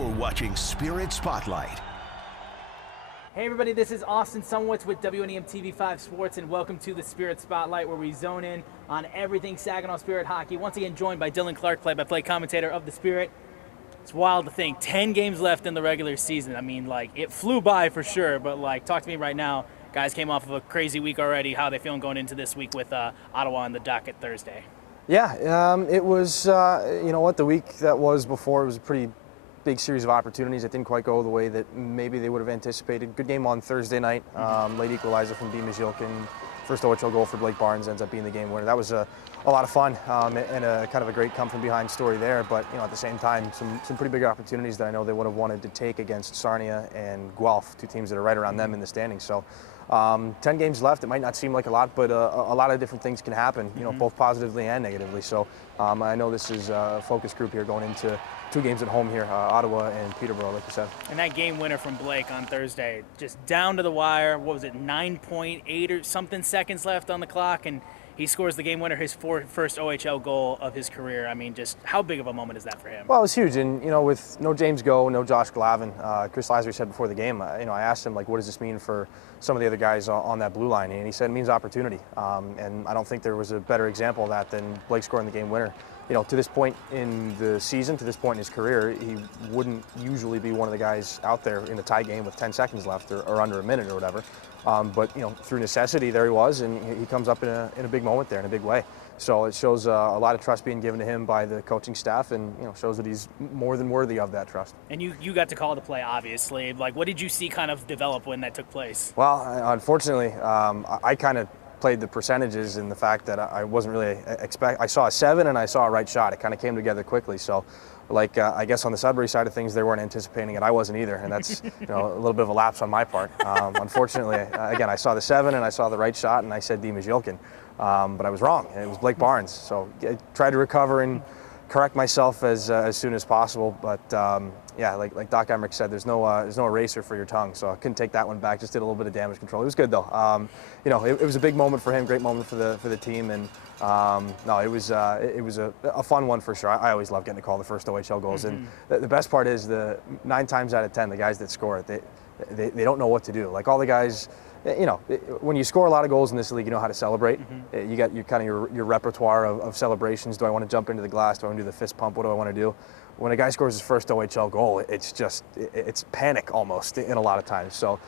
You're watching Spirit Spotlight. Hey everybody, this is Austin Sumwitz with WNEM TV5 Sports, and welcome to the Spirit Spotlight, where we zone in on everything Saginaw Spirit hockey. Once again joined by Dylan Clark, play-by-play commentator of the Spirit. It's wild to think, 10 games left in the regular season. I mean, it flew by for sure, but talk to me right now. Guys came off of a crazy week already. How are they feeling going into this week with Ottawa on the docket Thursday? Yeah, it was, the week that was before, it was a pretty big series of opportunities that didn't quite go the way that maybe they would have anticipated. Good game on Thursday night, late equalizer from Defenseman. First OHL goal for Blake Barnes ends up being the game winner. That was a lot of fun and a kind of a great come-from-behind story there. But at the same time, some pretty big opportunities that I know they would have wanted to take against Sarnia and Guelph, two teams that are right around them in the standings. So 10 games left. It might not seem like a lot, but a lot of different things can happen, both positively and negatively. So I know this is a focus group here going into two games at home here, Ottawa and Peterborough, like you said. And that game winner from Blake on Thursday, just down to the wire. What was it, 9.8 or something seconds left on the clock, and he scores the game winner, his first OHL goal of his career. I mean, just how big of a moment is that for him? Well, it was huge, and with no James Go, no Josh Glavin, Chris Lazery said before the game, I asked him, what does this mean for some of the other guys on that blue line? And he said it means opportunity, and I don't think there was a better example of that than Blake scoring the game winner. To this point in the season, to this point in his career, he wouldn't usually be one of the guys out there in a tie game with 10 seconds left or under a minute or whatever. But through necessity, there he was, and he comes up in a big moment there in a big way. So it shows a lot of trust being given to him by the coaching staff, and shows that he's more than worthy of that trust. And you got to call the play, obviously. What did you see kind of develop when that took place? Well, unfortunately, I kind of played the percentages in the fact that I wasn't really I saw a 7 and I saw a right shot. It kind of came together quickly. So I guess on the Sudbury side of things, they weren't anticipating it. I wasn't either, and that's a little bit of a lapse on my part. Unfortunately, again, I saw the 7 and I saw the right shot, and I said Dimas Jilkin, but I was wrong. It was Blake Barnes. So I tried to recover and correct myself as soon as possible. But like Doc Emmerich said, there's no eraser for your tongue. So I couldn't take that one back. Just did a little bit of damage control. It was good though. It was a big moment for him, great moment for the team, and it was a fun one for sure. I always love getting to call the first OHL goals, and the best part is the 9 times out of 10, the guys that score it, they don't know what to do. Like all the guys. When you score a lot of goals in this league, you know how to celebrate. You got your repertoire of celebrations. Do I want to jump into the glass? Do I want to do the fist pump? What do I want to do? When a guy scores his first OHL goal, it's panic almost in a lot of times. So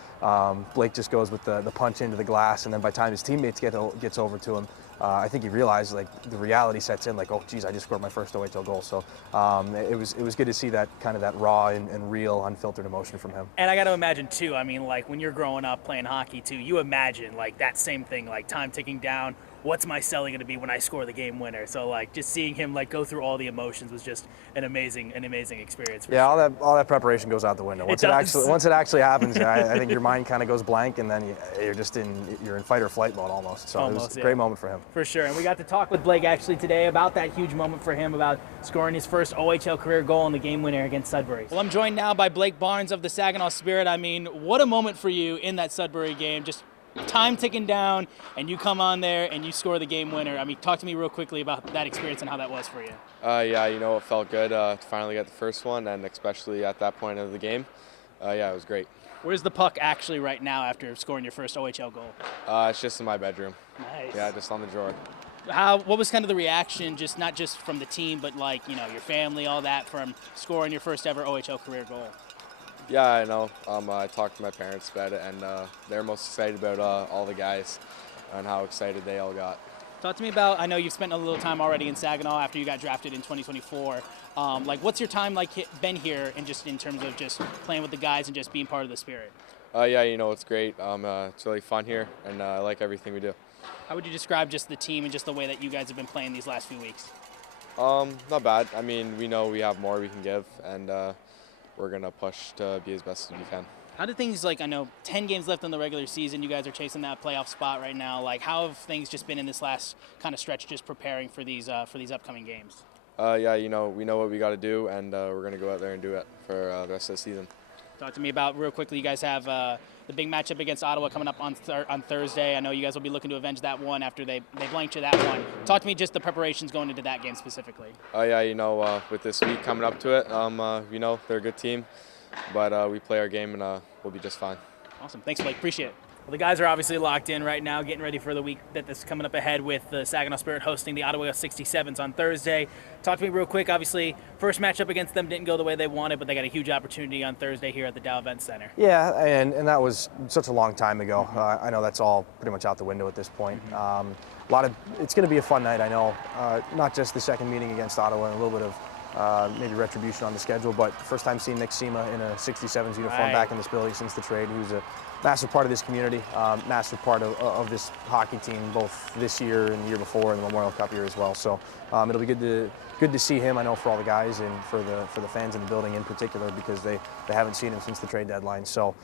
Blake just goes with the punch into the glass, and then by the time his teammates gets over to him, I think he realized the reality sets in. Oh geez, I just scored my first OHL goal. So it was good to see that kind of that raw and real, unfiltered emotion from him. And I got to imagine too. I mean, when you're growing up playing hockey too, you imagine that same thing, time ticking down. What's my celly going to be when I score the game winner? So just seeing him go through all the emotions was just an amazing experience. Yeah, sure. all that preparation goes out the window. Once it actually happens, I think your mind kind of goes blank, and then you're just in fight or flight mode almost. So it was a great moment for him. For sure. And we got to talk with Blake actually today about that huge moment for him, about scoring his first OHL career goal in the game winner against Sudbury. Well, I'm joined now by Blake Barnes of the Saginaw Spirit. I mean, what a moment for you in that Sudbury game. Just time ticking down, and you come on there and you score the game winner. I mean, talk to me real quickly about that experience and how that was for you. It felt good to finally get the first one, and especially at that point of the game. It was great. Where's the puck actually right now after scoring your first OHL goal? It's just in my bedroom. Nice. Yeah, just on the drawer. What was kind of the reaction, not just from the team, but your family, all that, from scoring your first ever OHL career goal? Yeah, I know. I talked to my parents about it, and they're most excited about all the guys and how excited they all got. Talk to me about, I know you've spent a little time already in Saginaw after you got drafted in 2024. What's your time been here, and just in terms of just playing with the guys and just being part of the Spirit? It's great. It's really fun here, and I like everything we do. How would you describe just the team and just the way that you guys have been playing these last few weeks? Not bad. I mean, we know we have more we can give, and we're going to push to be as best as we can. How do things, I know 10 games left in the regular season, you guys are chasing that playoff spot right now. How have things just been in this last kind of stretch, just preparing for these upcoming games? We know what we got to do, and we're going to go out there and do it for the rest of the season. Talk to me about, real quickly, you guys have the big matchup against Ottawa coming up on Thursday. I know you guys will be looking to avenge that one after they blanked you that one. Talk to me just the preparations going into that game specifically. Oh yeah, with this week coming up to it, they're a good team, but we play our game and we'll be just fine. Awesome. Thanks, Blake. Appreciate it. Well, the guys are obviously locked in right now, getting ready for the week that's coming up ahead with the Saginaw Spirit hosting the Ottawa 67s on Thursday. Talk to me real quick. Obviously, first matchup against them didn't go the way they wanted, but they got a huge opportunity on Thursday here at the Dow Events Center. Yeah, and that was such a long time ago. I know that's all pretty much out the window at this point. It's going to be a fun night, I know. Not just the second meeting against Ottawa and a little bit of maybe retribution on the schedule, but first time seeing Nick Sema in a 67s uniform back in this building since the trade. He was a massive part of this community, massive part of this hockey team, both this year and the year before, and the Memorial Cup year as well. So it'll be good to see him. I know for all the guys and for the fans in the building in particular, because they haven't seen him since the trade deadline. So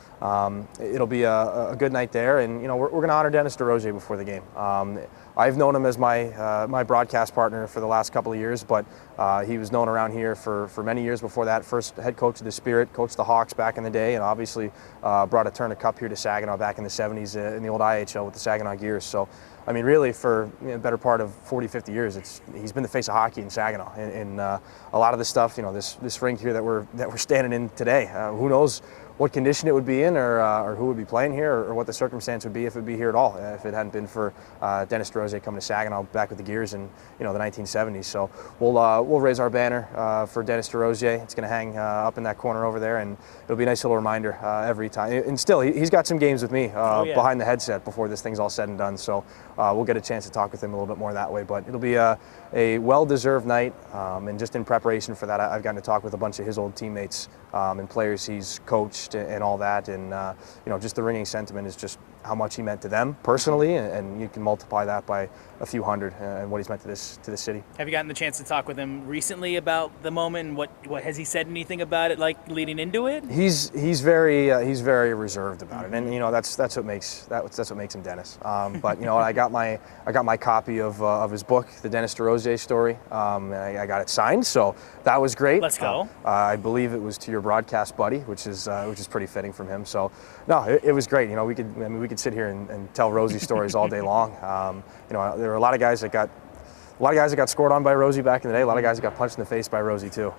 it'll be a good night there, and we're going to honor Dennis DeRozier before the game. I've known him as my broadcast partner for the last couple of years, but he was known around here for many years before that. First head coach of the Spirit, coached the Hawks back in the day, and obviously brought a Turner Cup here to Saginaw back in the 70s in the old IHL with the Saginaw Gears. So, I mean, really for a better part of 40, 50 years, he's been the face of hockey in Saginaw. And a lot of the stuff, this rink here that we're standing in today, who knows what condition it would be in, or who would be playing here, or what the circumstance would be if it'd be here at all, if it hadn't been for Dennis DeRozier coming to Saginaw back with the Gears in the 1970s. So we'll raise our banner for Dennis DeRozier. It's going to hang up in that corner over there, and it'll be a nice little reminder every time. And still, he's got some games with me behind the headset before this thing's all said and done. So we'll get a chance to talk with him a little bit more that way. But it'll be a well-deserved night, and just in preparation for that, I've gotten to talk with a bunch of his old teammates and players he's coached and all that, and just the ringing sentiment is just how much he meant to them personally, and you can multiply that by a few hundred and what he's meant to this city. Have you gotten the chance to talk with him recently about the moment? What has he said anything about it, like leading into it? He's very reserved about it, and that's what makes him Dennis. But I got my copy of his book, The Dennis DeRozier Story, and I got it signed, so that was great. Let's go. I believe it was to your broadcast buddy, which is pretty fitting from him. So no, it was great. We could sit here and tell Rosie stories all day long. There were a lot of guys that got scored on by Rosie back in the day. A lot of guys that got punched in the face by Rosie too.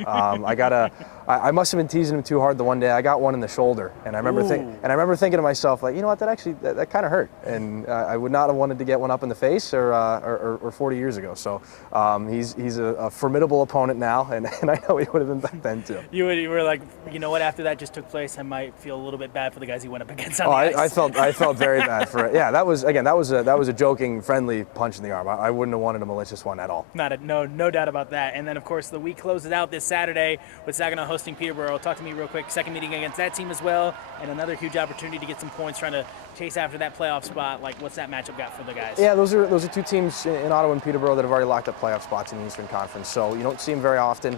I must have been teasing him too hard the one day. I got one in the shoulder, and I remember thinking to myself, like, that kind of hurt, and I would not have wanted to get one up in the face or 40 years ago. So he's a formidable opponent now, and I know he would have been back then too. You were like, after that just took place, I might feel a little bit bad for the guys he went up against on the ice. I felt very bad for it. Yeah, that was a joking, friendly punch in the arm. I wouldn't have wanted a malicious one at all. No doubt about that. And then, of course, the week closes out this Saturday with Saginaw hosting Peterborough. Talk to me real quick. Second meeting against that team as well, and another huge opportunity to get some points, trying to chase after that playoff spot. Like, what's that matchup got for the guys? Yeah, those are two teams in Ottawa and Peterborough that have already locked up playoff spots in the Eastern Conference. So you don't see them very often.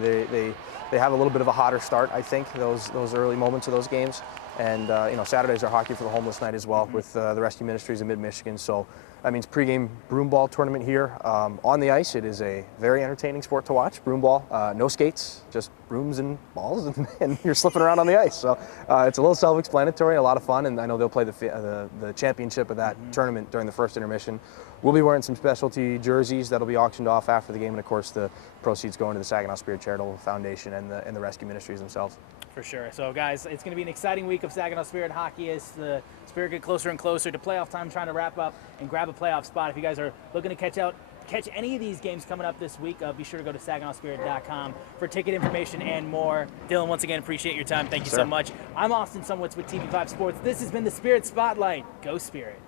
They have a little bit of a hotter start, I think, those early moments of those games. And Saturdays are hockey for the homeless night as well, with the Rescue Ministries in mid-Michigan. So that means pregame broomball tournament here on the ice. It is a very entertaining sport to watch. Broomball, no skates, just brooms and balls, and you're slipping around on the ice. So it's a little self-explanatory, a lot of fun, and I know they'll play the championship of that tournament during the first intermission. We'll be wearing some specialty jerseys that'll be auctioned off after the game, and of course the proceeds going to the Saginaw Spirit Charitable Foundation and the Rescue Ministries themselves. For sure. So, guys, it's going to be an exciting week of Saginaw Spirit hockey as the Spirit get closer and closer to playoff time, trying to wrap up and grab a playoff spot. If you guys are looking to catch any of these games coming up this week, be sure to go to SaginawSpirit.com for ticket information and more. Dylan, once again, appreciate your time. Thank you so much. I'm Austin Sumwitz with TV5 Sports. This has been the Spirit Spotlight. Go Spirit.